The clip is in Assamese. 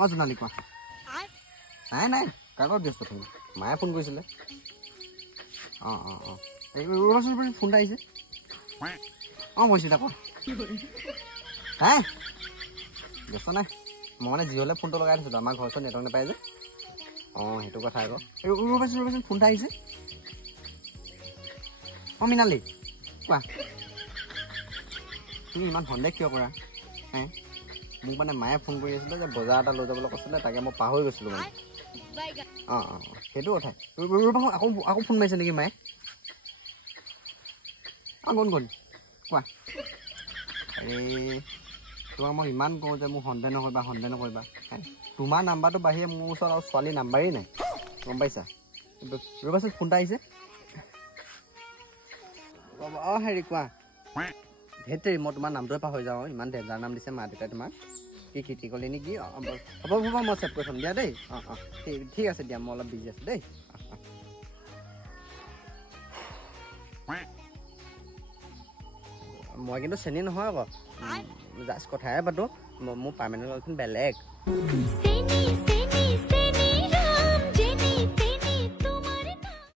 অঁ জোনালী কোৱা নাই নাই কাৰ লগত ব্যস্ত তুমি মায়ে ফোন কৰিছিলে অঁ অঁ অঁ এই ৰ'বাচোন ফোন এটা আহিছে অঁ বৈছিলা কোৱা নাই ব্যস্ত নাই মই মানে জিঅ'লৈ ফোনটো লগাই থৈছিলোঁ আমাৰ ঘৰৰ ওচৰত নেটৱৰ্ক নাপায় যে অঁ সেইটো কথা আকৌ ৰ'বাচোন ফোন এটা আহিছে অঁ মৃণালী কোৱা তুমি ইমান সন্দেহ কিয় কৰা হে মোক মানে মায়ে ফোন কৰি আছিলে যে বজাৰ এটা লৈ যাবলৈ কৈছিলে তাকে মই পাহৰি গৈছিলোঁ মানে অঁ অঁ সেইটো কথাই ৰ'বাচোন আকৌ ফোন মাৰিছে নেকি মায়ে অঁ গুণ কোৱা এই তোমাক মই ইমান কওঁ যে মোক সন্দেহ নকৰিবা তোমাৰ নাম্বাৰটো বাহিৰে মোৰ ওচৰত আৰু ছোৱালীৰ নাম্বাৰেই নাই গম পাইছা ৰ'বাচোন ফোন এটা আহিছে অঁ হেৰি কোৱা ধেৎতেৰি মই তোমাৰ নামটোৱে পাহৰি যাওঁ ইমান ডেঞ্জাৰ নাম দিছে মা দেউতাই তোমাক কি ক'লি নেকি হ'ব মই ছেভ কৰি থ'ম দিয়া দেই অঁ অঁ ঠিক আছে দিয়া মই অলপ বিজি আছোঁ দেই মই কিন্তু চেনি নহয় আকৌ জাষ্ট কথাহে পাতো মোৰ পাৰ্মানেণ্ট বেলেগ